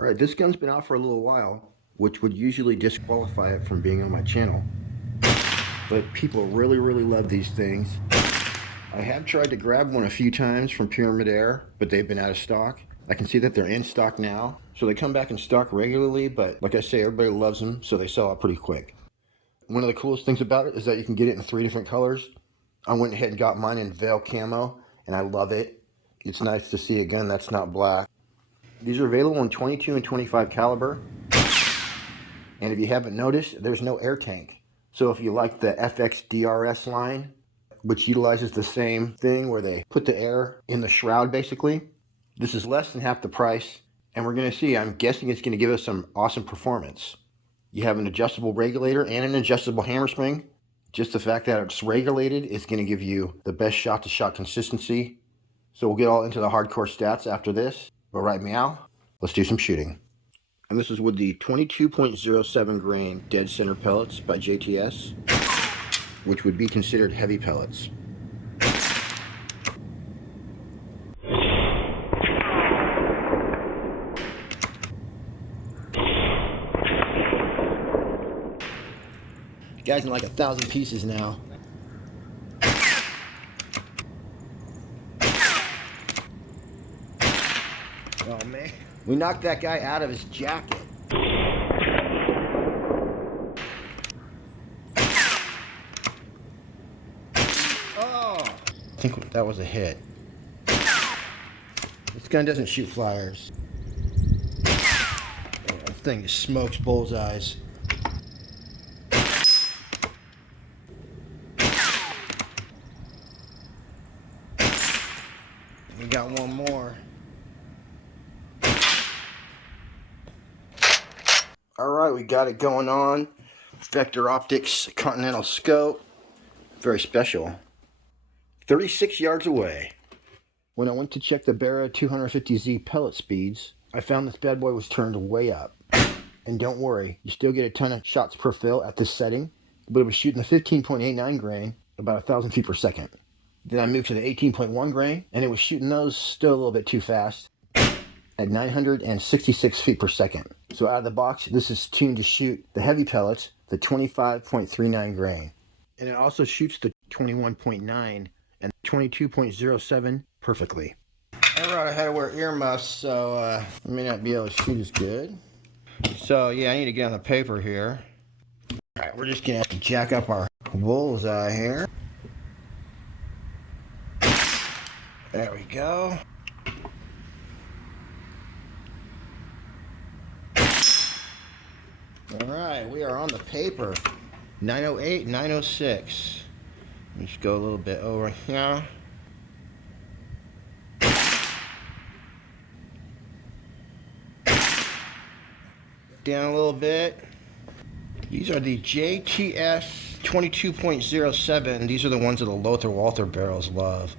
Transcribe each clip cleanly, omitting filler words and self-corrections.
All right, this gun's been out for a little while, which would usually disqualify it from being on my channel. But people really love these things. I have tried to grab one a few times from Pyramid Air, but they've been out of stock. I can see that they're in stock now. So they come back in stock regularly, but like I say, everybody loves them, so they sell out pretty quick. One of the coolest things about it is that you can get it in 3 different colors. I went ahead and got mine in Veil Camo, and I love it. It's nice to see a gun that's not black. These are available in 22 and 25 caliber. And if you haven't noticed, there's no air tank. So if you like the FX DRS line, which utilizes the same thing where they put the air in the shroud basically, this is less than half the price. And we're going to see, I'm guessing it's going to give us some awesome performance. You have an adjustable regulator and an adjustable hammer spring. Just the fact that it's regulated is going to give you the best shot-to-shot consistency. So we'll get all into the hardcore stats after this. But right now, let's do some shooting. And this is with the 22.07 grain dead center pellets by JTS, which would be considered heavy pellets. The guy's in like 1,000 pieces now. Oh man, we knocked that guy out of his jacket. Oh, I think that was a hit. This gun doesn't shoot flyers. That thing just smokes bullseyes. We got one more. Alright, we got it going on. Vector Optics Continental Scope. Very special. 36 yards away. When I went to check the Barra 250Z pellet speeds, I found this bad boy was turned way up. And don't worry, you still get a ton of shots per fill at this setting, but it was shooting the 15.89 grain about 1,000 feet per second. Then I moved to the 18.1 grain, and it was shooting those still a little bit too fast at 966 feet per second. So out of the box, this is tuned to shoot the heavy pellets, the 25.39 grain. And it also shoots the 21.9 and 22.07 perfectly. Alright, I had to wear earmuffs, so I may not be able to shoot as good. So yeah, I need to get on the paper here. Alright, we're just gonna have to jack up our bullseye here. There we go. Alright, we are on the paper. 908, 906. Let's go a little bit over here. Down a little bit. These are the JTS 22.07. These are the ones that the Lothar Walther barrels love.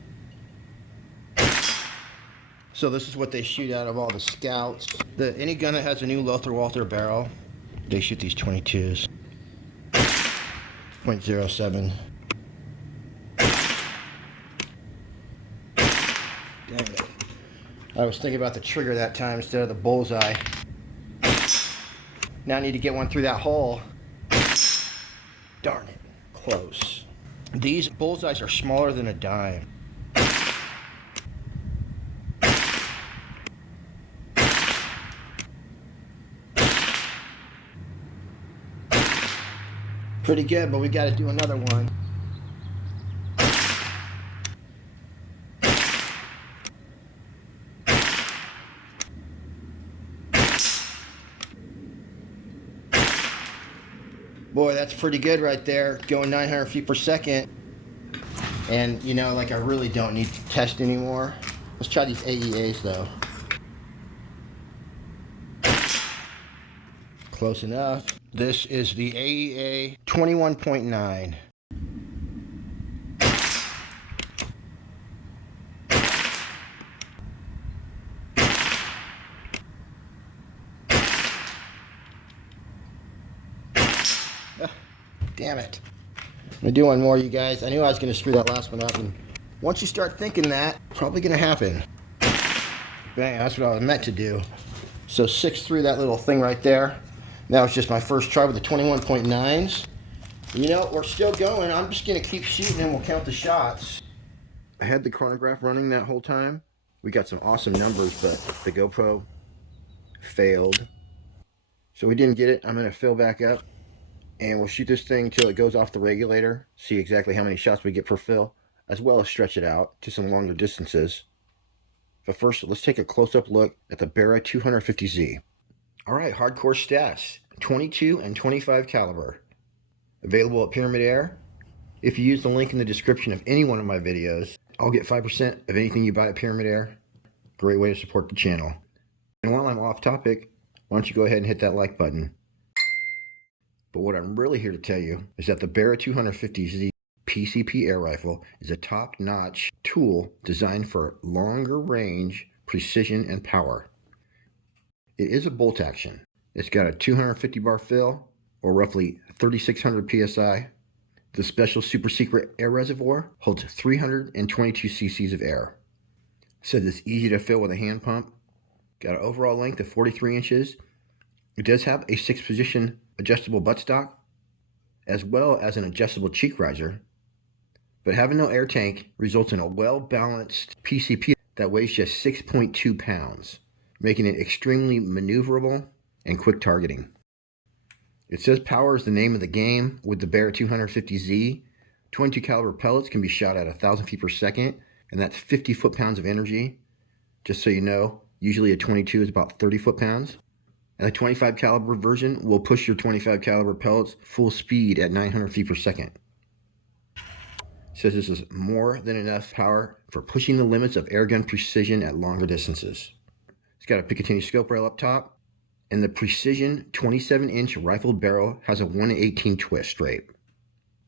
So this is what they shoot out of all the scouts. Any gun that has a new Lothar Walther barrel, they shoot these 22s. 0.07. Dang it. I was thinking about the trigger that time instead of the bullseye. Now I need to get one through that hole. Darn it. Close. These bullseyes are smaller than a dime. Pretty good, but we got to do another one. Boy, that's pretty good right there, going 900 feet per second. And you know, like I really don't need to test anymore. Let's try these AEAs though. Close enough. This is the AEA 21.9. Damn it. I'm gonna do one more, you guys. I knew I was gonna screw that last one up, and once you start thinking that, probably gonna happen. Bang, that's what I was meant to do. So 6 through that little thing right there. Now it's just my first try with the 21.9s. You know, we're still going. I'm just going to keep shooting and we'll count the shots. I had the chronograph running that whole time. We got some awesome numbers, but the GoPro failed. So we didn't get it. I'm going to fill back up and we'll shoot this thing till it goes off the regulator. See exactly how many shots we get per fill, as well as stretch it out to some longer distances. But first, let's take a close-up look at the Barra 250Z. All right, hardcore stats, 22 and 25 caliber. Available at Pyramid Air. If you use the link in the description of any one of my videos, I'll get 5% of anything you buy at Pyramid Air. Great way to support the channel. And while I'm off topic, why don't you go ahead and hit that like button. But what I'm really here to tell you is that the Barra 250Z PCP air rifle is a top-notch tool designed for longer range, precision, and power. It is a bolt action. It's got a 250 bar fill, or roughly 3,600 psi. The special super secret air reservoir holds 322 cc's of air. It says it's easy to fill with a hand pump. Got an overall length of 43 inches. It does have a 6-position adjustable buttstock, as well as an adjustable cheek riser. But having no air tank results in a well-balanced PCP that weighs just 6.2 pounds, making it extremely maneuverable and quick targeting. It says power is the name of the game with the Barra 250Z. 22 caliber pellets can be shot at 1,000 feet per second, and that's 50 foot-pounds of energy. Just so you know, usually a 22 is about 30 foot-pounds. And the 25 caliber version will push your 25 caliber pellets full speed at 900 feet per second. It says this is more than enough power for pushing the limits of airgun precision at longer distances. It's got a Picatinny scope rail up top, and the precision 27-inch rifled barrel has a 1/18 twist rate.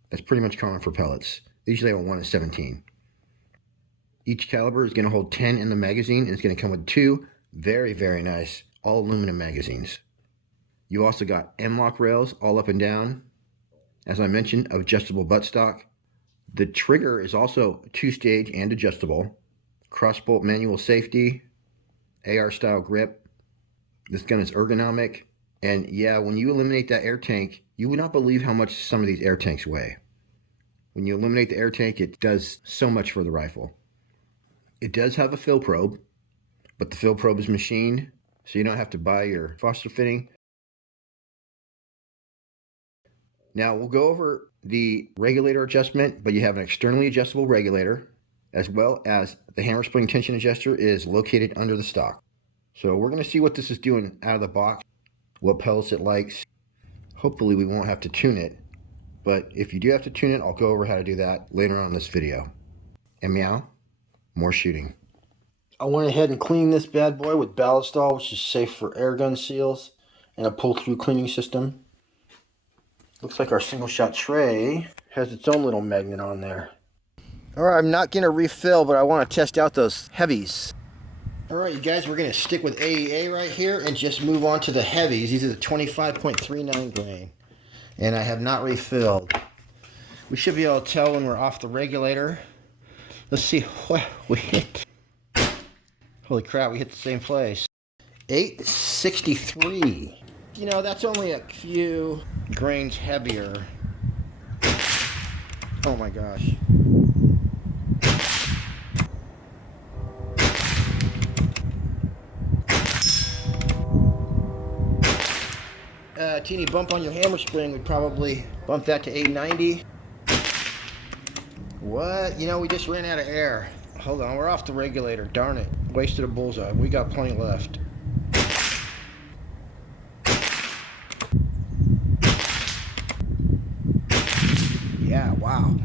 That's pretty much common for pellets. They usually have a 1/17. Each caliber is going to hold 10 in the magazine, and it's going to come with 2 very, very nice all aluminum magazines. You also got M-lock rails all up and down. As I mentioned, adjustable buttstock. The trigger is also 2-stage and adjustable. Crossbolt manual safety. AR style grip. This gun is ergonomic, and yeah, when you eliminate that air tank, you would not believe how much some of these air tanks weigh. When you eliminate the air tank, it does so much for the rifle. It does have a fill probe, but the fill probe is machined, so you don't have to buy your Foster fitting. Now, we'll go over the regulator adjustment, but you have an externally adjustable regulator, as well as the hammer spring tension adjuster is located under the stock. So we're going to see what this is doing out of the box, what pellets it likes. Hopefully we won't have to tune it, but if you do have to tune it, I'll go over how to do that later on in this video. And meow, more shooting. I went ahead and cleaned this bad boy with Ballistol, which is safe for airgun seals, and a pull-through cleaning system. Looks like our single-shot tray has its own little magnet on there. Alright, I'm not going to refill, but I want to test out those heavies. Alright, you guys, we're going to stick with AEA right here and just move on to the heavies. These are the 25.39 grain. And I have not refilled. We should be able to tell when we're off the regulator. Let's see what we hit. Holy crap, we hit the same place. 863. You know, that's only a few grains heavier. Oh my gosh. Teeny bump on your hammer spring would probably bump that to 890. What? You know, we just ran out of air. Hold on, we're off the regulator. Darn it. Wasted a bullseye. We got plenty left. Yeah, wow.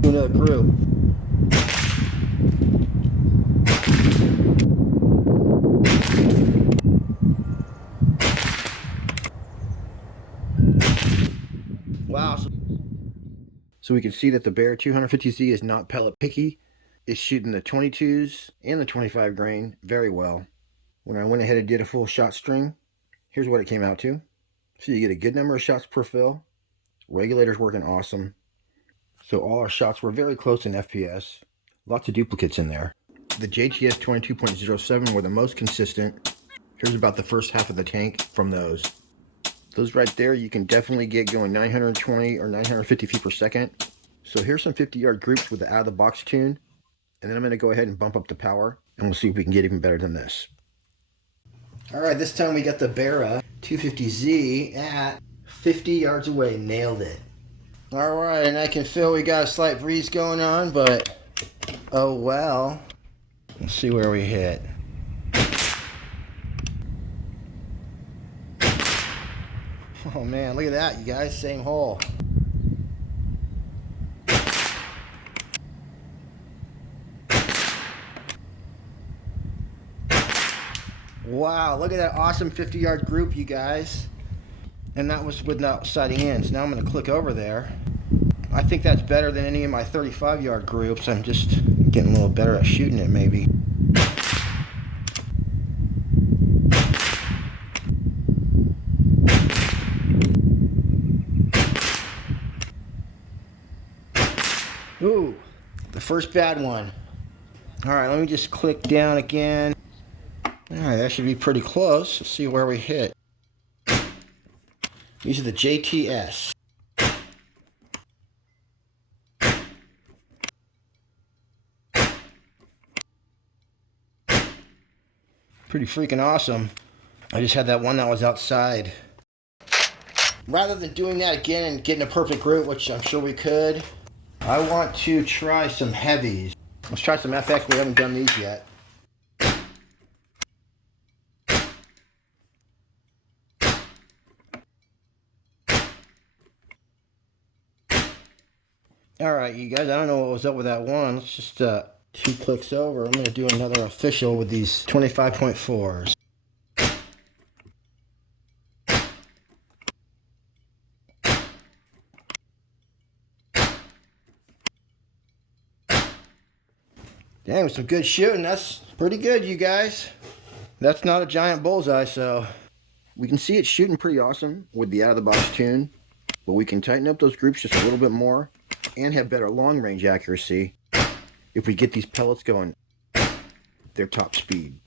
Do another crew. Wow. So we can see that the Barra 250Z is not pellet picky. It's shooting the 22s and the 25 grain very well. When I went ahead and did a full shot string, here's what it came out to. So you get a good number of shots per fill. Regulator's working awesome. So all our shots were very close in FPS. Lots of duplicates in there. The JTS 22.07 were the most consistent. Here's about the first half of the tank from those. Those right there, you can definitely get going 920 or 950 feet per second. So here's some 50-yard groups with the out-of-the-box tune. And then I'm going to go ahead and bump up the power, and we'll see if we can get even better than this. All right, this time we got the Barra 250Z at 50 yards away. Nailed it. All right, and I can feel we got a slight breeze going on, but oh well. Let's see where we hit. Oh man, look at that, you guys. Same hole. Wow, look at that awesome 50-yard group, you guys. And that was without sighting in. So now I'm going to click over there. I think that's better than any of my 35-yard groups. I'm just getting a little better at shooting it, maybe. Ooh, the first bad one. All right, let me just click down again. All right, that should be pretty close. Let's see where we hit. These are the JTS. Pretty freaking awesome. I just had that one that was outside. Rather than doing that again and getting a perfect group, which I'm sure we could, I want to try some heavies. Let's try some FX. We haven't done these yet. Alright, you guys, I don't know what was up with that one. Let's just 2 clicks over. I'm going to do another official with these 25.4s. Dang, with some good shooting. That's pretty good, you guys. That's not a giant bullseye, so we can see it shooting pretty awesome with the out-of-the-box tune, but we can tighten up those groups just a little bit more and have better long-range accuracy if we get these pellets going their top speed.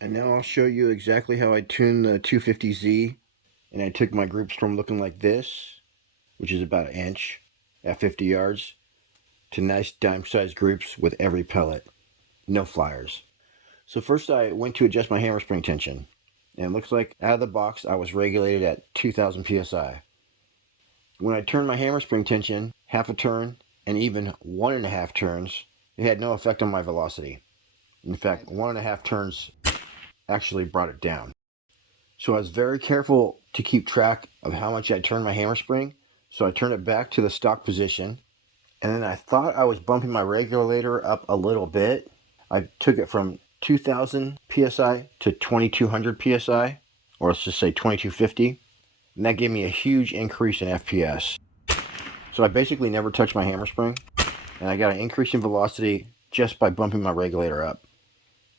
And now I'll show you exactly how I tuned the 250Z, and I took my groups from looking like this, which is about 1 inch at 50 yards, to nice dime-sized groups with every pellet. No flyers. So first I went to adjust my hammer spring tension, and it looks like out of the box I was regulated at 2000 psi. When I turned my hammer spring tension half a turn and even 1.5 turns, it had no effect on my velocity. In fact, 1.5 turns actually brought it down. So I was very careful to keep track of how much I turned my hammer spring, so I turned it back to the stock position, and then I thought I was bumping my regulator up a little bit. I took it from 2000 psi to 2200 psi, or let's just say 2250, and that gave me a huge increase in FPS. So I basically never touched my hammer spring, and I got an increase in velocity just by bumping my regulator up.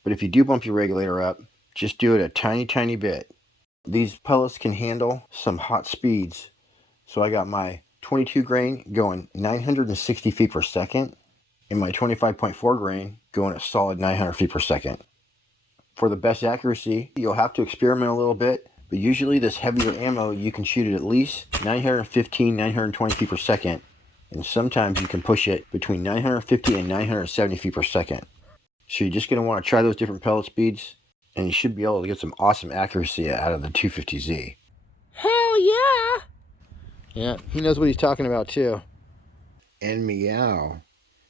But if you do bump your regulator up, just do it a tiny bit. These pellets can handle some hot speeds, so I got my 22 grain going 960 feet per second, and my 25.4 grain going a solid 900 feet per second. For the best accuracy, you'll have to experiment a little bit, but usually this heavier ammo, you can shoot it at least 915, 920 feet per second, and sometimes you can push it between 950 and 970 feet per second. So you're just going to want to try those different pellet speeds, and you should be able to get some awesome accuracy out of the 250Z. Hell yeah! Yeah, he knows what he's talking about too. And meow.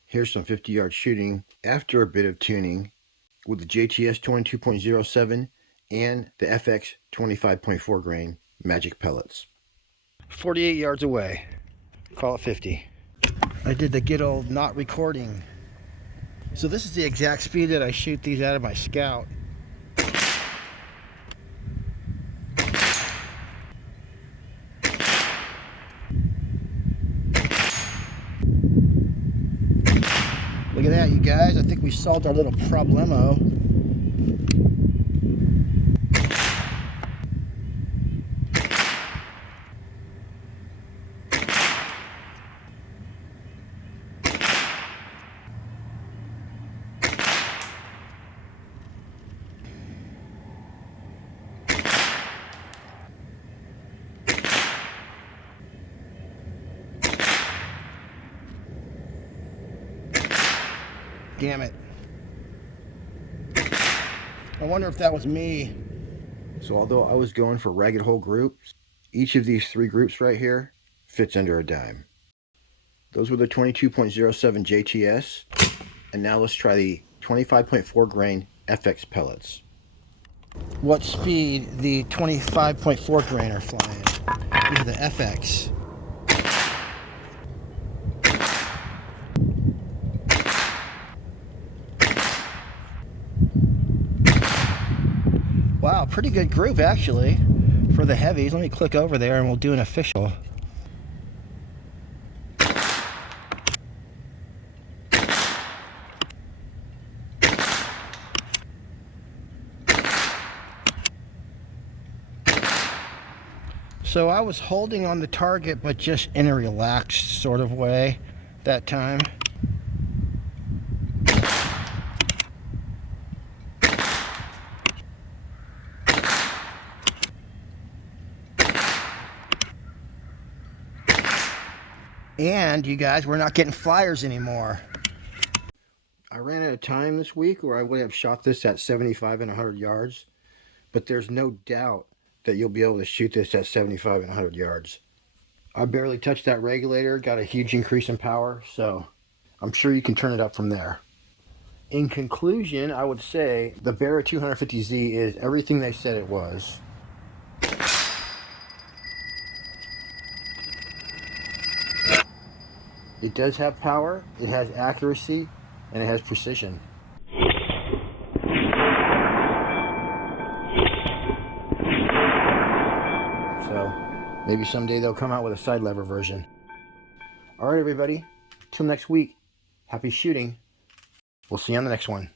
Here's some 50-yard shooting after a bit of tuning with the JTS 22.07 and the FX 25.4 grain magic pellets. 48 yards away. Call it 50. I did the good old not recording. So this is the exact speed that I shoot these out of my Scout. Look at that, you guys. I think we solved our little problemo. Damn it. I wonder if that was me. So although I was going for ragged hole groups, each of these 3 groups right here fits under a dime. Those were the 22.07 JTS, and now let's try the 25.4 grain FX pellets. What speed the 25.4 grain are flying? These are the FX. Wow, pretty good group actually for the heavies. Let me click over there and we'll do an official. So I was holding on the target, but just in a relaxed sort of way that time. And you guys, we're not getting flyers anymore. I ran out of time this week, or I would have shot this at 75 and 100 yards, but there's no doubt that you'll be able to shoot this at 75 and 100 yards. I barely touched that regulator, got a huge increase in power, so I'm sure you can turn it up from there. In conclusion, I would say the Barra 250Z is everything they said it was. It does have power, it has accuracy, and it has precision. So maybe someday they'll come out with a side lever version. All right, everybody. Till next week. Happy shooting. We'll see you on the next one.